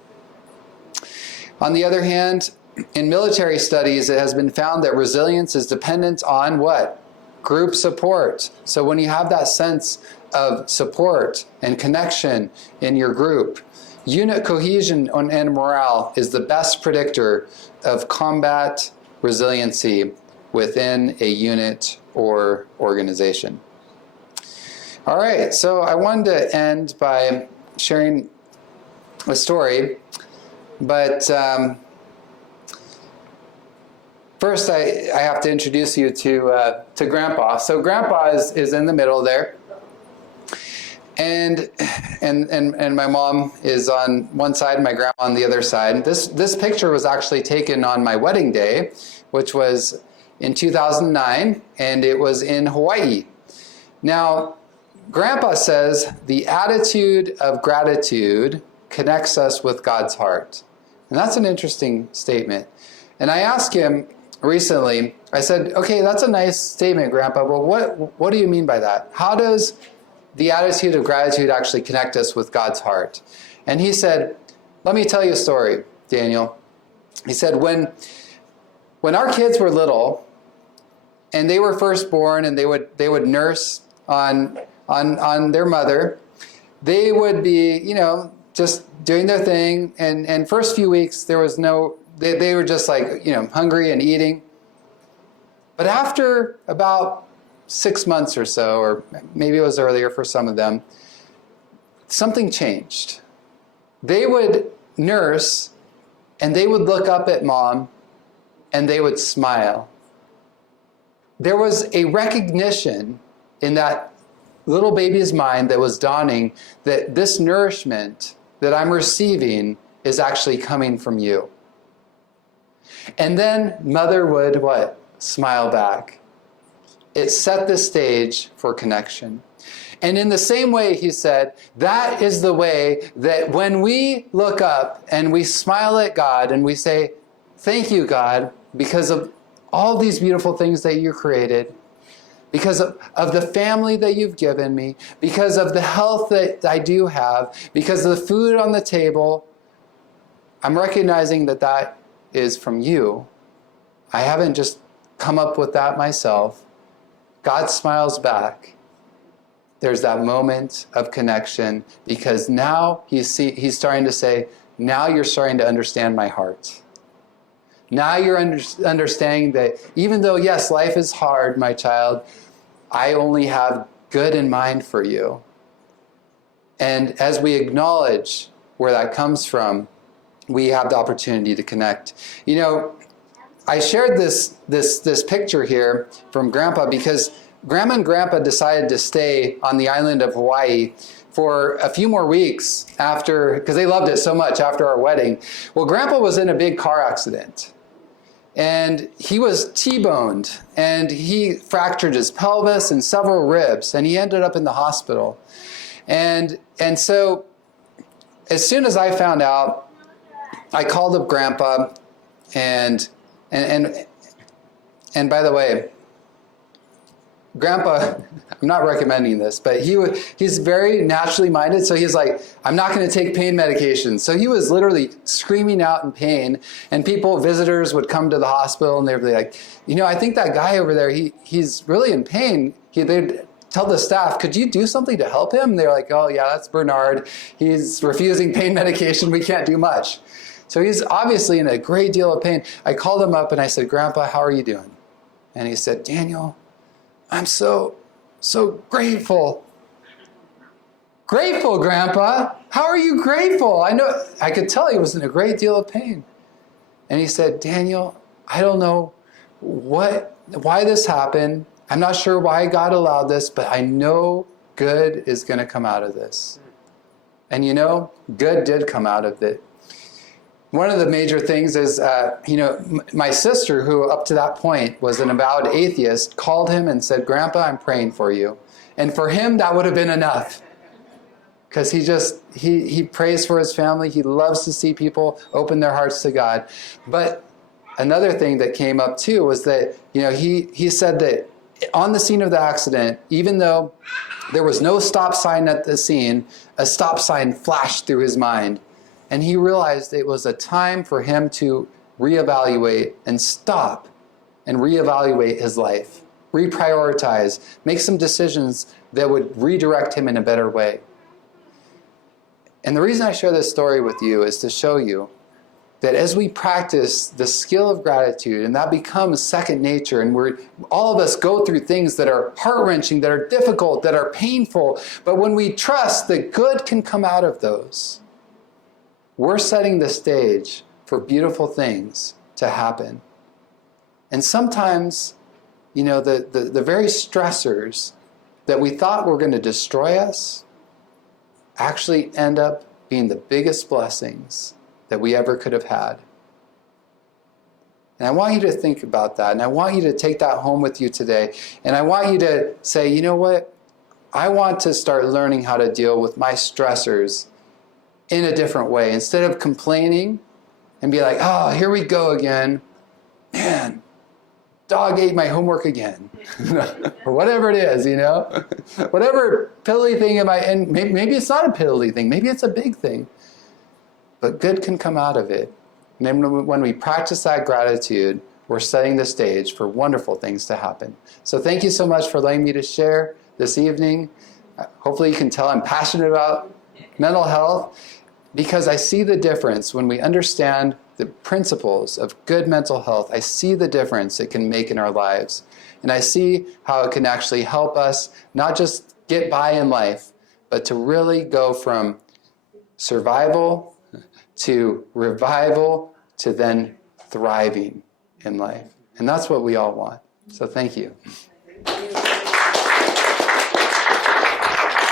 On the other hand, in military studies, it has been found that resilience is dependent on what? Group support. So when you have that sense of support and connection in your group, unit cohesion and morale is the best predictor of combat resiliency within a unit or organization. All right, so I wanted to end by sharing a story, but first I have to introduce you to Grandpa. So Grandpa is in the middle there, and my mom is on one side, and my grandma on the other side. This picture was actually taken on my wedding day, which was in 2009, and it was in Hawaii. Now, Grandpa says the attitude of gratitude connects us with God's heart. And that's an interesting statement. And I asked him recently, I said, okay, that's a nice statement, Grandpa, but what do you mean by that? How does the attitude of gratitude actually connect us with God's heart? And he said, let me tell you a story, Daniel. He said, when our kids were little and they were first born and they would nurse on their mother, they would be, just doing their thing, and first few weeks there was they were just like, hungry and eating. But after about 6 months or so, or maybe it was earlier for some of them, something changed. They would nurse and they would look up at Mom and they would smile. There was a recognition in that little baby's mind that was dawning that this nourishment that I'm receiving is actually coming from you. And then Mother would what? Smile back. It set the stage for connection. And in the same way, he said, that is the way that when we look up and we smile at God and we say, thank you, God, because of all these beautiful things that you created, because of the family that you've given me, because of the health that I do have, because of the food on the table, I'm recognizing that that is from you. I haven't just come up with that myself. God smiles back. There's that moment of connection, because now he's starting to say, now you're starting to understand my heart. Now you're understanding that even though, yes, life is hard, my child, I only have good in mind for you. And as we acknowledge where that comes from, we have the opportunity to connect. I shared this picture here from Grandpa because Grandma and Grandpa decided to stay on the island of Hawaii for a few more weeks because they loved it so much after our wedding. Well, Grandpa was in a big car accident. And he was T-boned, and he fractured his pelvis and several ribs, and he ended up in the hospital. And so as soon as I found out, I called up Grandpa, and by the way, Grandpa, I'm not recommending this, but he's very naturally minded, so he's like, I'm not going to take pain medication. So he was literally screaming out in pain, and visitors would come to the hospital, and they'd be like, I think that guy over there, he's really in pain. They'd tell the staff, could you do something to help him? And they're like, oh yeah, that's Bernard. He's refusing pain medication. We can't do much. So he's obviously in a great deal of pain. I called him up and I said, Grandpa, how are you doing? And he said, Daniel, I'm so grateful. Grateful, Grandpa? How are you grateful? I could tell he was in a great deal of pain. And he said, Daniel, I don't know why this happened. I'm not sure why God allowed this, but I know good is going to come out of this. And good did come out of it. One of the major things is, my sister, who up to that point was an avowed atheist, called him and said, "Grandpa, I'm praying for you." And for him, that would have been enough. Because he prays for his family. He loves to see people open their hearts to God. But another thing that came up too was that, he said that on the scene of the accident, even though there was no stop sign at the scene, a stop sign flashed through his mind. And he realized it was a time for him to reevaluate and stop and reevaluate his life, reprioritize, make some decisions that would redirect him in a better way. And the reason I share this story with you is to show you that as we practice the skill of gratitude, and that becomes second nature, and all of us go through things that are heart-wrenching, that are difficult, that are painful, but when we trust that good can come out of those, we're setting the stage for beautiful things to happen. And sometimes, the very stressors that we thought were going to destroy us actually end up being the biggest blessings that we ever could have had. And I want you to think about that, and I want you to take that home with you today, and I want you to say, you know what? I want to start learning how to deal with my stressors in a different way. Instead of complaining and be like, oh, here we go again. Man, dog ate my homework again. Or whatever it is, Whatever piddly thing and maybe it's not a piddly thing. Maybe it's a big thing. But good can come out of it. And then when we practice that gratitude, we're setting the stage for wonderful things to happen. So thank you so much for letting me to share this evening. Hopefully you can tell I'm passionate about mental health, because I see the difference when we understand the principles of good mental health. I see the difference it can make in our lives. And I see how it can actually help us not just get by in life, but to really go from survival to revival to then thriving in life. And that's what we all want. So thank you. Thank you.